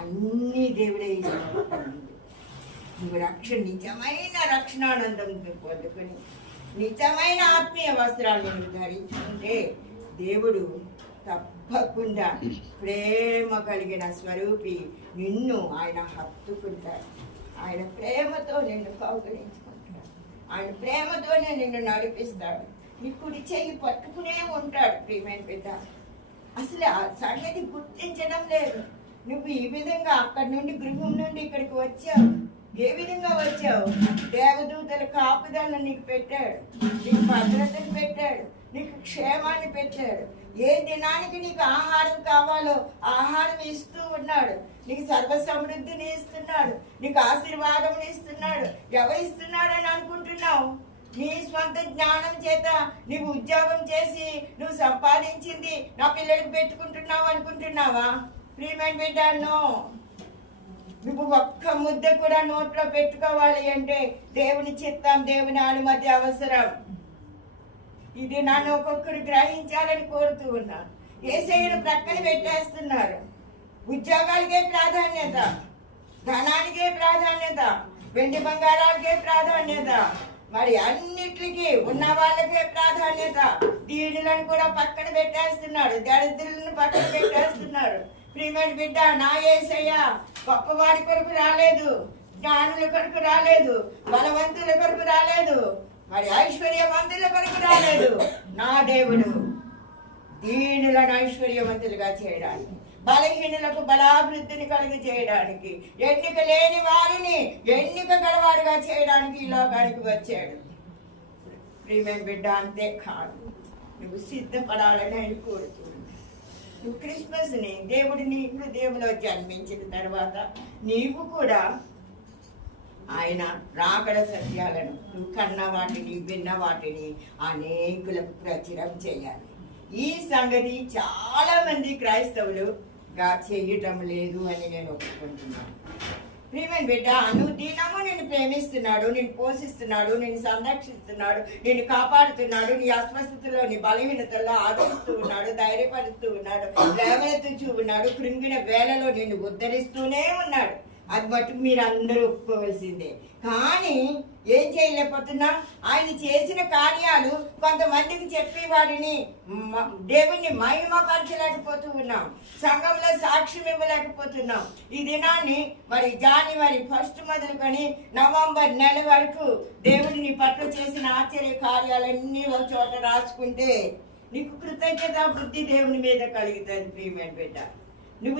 అన్ని దేవుడే ఇస్తాడు నువ్వు రక్షణ నిజమైన రక్షణానందం పొందుకొని నిజమైన ఆత్మీయ వస్త్రాలు నువ్వు ధరించుకుంటే దేవుడు తప్పకుండా ప్రేమ కలిగిన స్వరూపి నిన్ను ఆయన హత్తుకుంటాడు. ఆయన ప్రేమతో నిన్ను కౌగలించుకుంటాడు. ఆయన ప్రేమతోనే నిన్ను నడిపిస్తాడు. నీ కుడి చెయ్యి పట్టుకునే ఉంటాడు ప్రియమైన బిడ్డ. అసలు ఆ సంగతి గుర్తించడం లేదు. నువ్వు ఈ విధంగా అక్కడి నుండి గృహం నుండి ఇక్కడికి వచ్చావు. ఏ విధంగా వచ్చావు? దేవదూతల కాపుదలను నీకు పెట్టాడు. నీకు భద్రతను పెట్టాడు. నీకు క్షేమాన్ని పెట్టాడు. ఏ దినానికి నీకు ఆహారం కావాలో ఆహారం ఇస్తూ ఉన్నాడు. నీకు సర్వ సమృద్ధిని ఇస్తున్నాడు. నీకు ఆశీర్వాదం ఇస్తున్నాడు. ఎవరు ఇస్తున్నాడని అనుకుంటున్నావు? నీ స్వంత జ్ఞానం చేత నీవు ఉద్యోగం చేసి నువ్వు సంపాదించింది నా పిల్లలకు పెట్టుకుంటున్నావు అనుకుంటున్నావా? ప్రియమైన బిడ్డను నువ్వు ఒక్క ముద్ద కూడా నోట్లో పెట్టుకోవాలి అంటే దేవుని చిత్తం దేవుని అనుమతి అవసరం. ఇది నన్ను ఒక్కొక్కరు గ్రహించాలని కోరుతూ ఉన్నా. ఏసైను ప్రక్కన పెట్టేస్తున్నారు. ఉద్యోగాలకే ప్రాధాన్యత ధనానికే ప్రాధాన్యత వెండి బంగారాలకే ప్రాధాన్యత మరి అన్నిటికీ ఉన్న వాళ్ళకే ప్రాధాన్యత. దీనిలను కూడా పక్కన పెట్టేస్తున్నాడు దరిద్రులను పక్కన పెట్టేస్తున్నాడు ప్రియమైన బిడ్డ నా ఏసయ్యా గొప్పవాడి కొరకు రాలేదు జ్ఞానుల కొరకు రాలేదు బలవంతుల కొరకు రాలేదు మరి ఐశ్వర్యవంతుల కొరకు రాలేదు. నా దేవుడు దీనులను ఐశ్వర్యవంతులుగా చేయడానికి బలహీనులకు బలాభివృద్ధిని కలిగి చేయడానికి ఎన్నిక లేని వారిని ఎన్నిక గలవారుగా చేయడానికి ఈ లోకానికి వచ్చాడు. ప్రియమైన బిడ్డ అంతే కాదు నువ్వు సిద్ధపడాలని ఆయన కోరుతున్నాను క్రిస్మస్ని దేవుడి నీ హృదయంలో జన్మించిన తర్వాత నీవు కూడా ఆయన రాకడ సత్యాలను నువ్వు కన్న వాటిని విన్న వాటిని అనేకులకు ప్రచురం చేయాలి. ఈ సంగతి చాలామంది క్రైస్తవులుగా చేయటం లేదు అని నేను ఒప్పుకుంటున్నాను. ప్రియమైన బిడ్డ? అనుదినము నేను ప్రేమిస్తున్నాడు నేను పోషిస్తున్నాడు నేను సంరక్షిస్తున్నాడు నేను కాపాడుతున్నాడు నీ అస్వస్థతలో నీ బలహీనతల్లో ఆదరిస్తూ ఉన్నాడు ధైర్యపరుస్తూ ఉన్నాడు లేవనెత్తుచూ ఉన్నాడు కృంగిన వేళలో నేను ఉద్ధరిస్తూనే ఉన్నాడు. అది బట్టి మీరు అందరూ ఒప్పుకోవలసిందే. కానీ ఏం చేయలేకపోతున్నా ఆయన చేసిన కార్యాలు కొంతమందికి చెప్పి వారిని దేవుణ్ణి మహిమపరచలేకపోతూ ఉన్నాం. సంఘంలో సాక్ష్యం ఇవ్వలేకపోతున్నాం. ఈ దినాన్ని మరి జనవరి ఫస్ట్ మొదలుకొని నవంబర్ నెల వరకు దేవుడిని పట్ల చేసిన ఆశ్చర్య కార్యాలన్నీ ఒక చోట రాసుకుంటే నీకు కృతజ్ఞత బుద్ధి దేవుని మీద కలుగుతుంది ప్రియమైన బిడ్డ. నువ్వు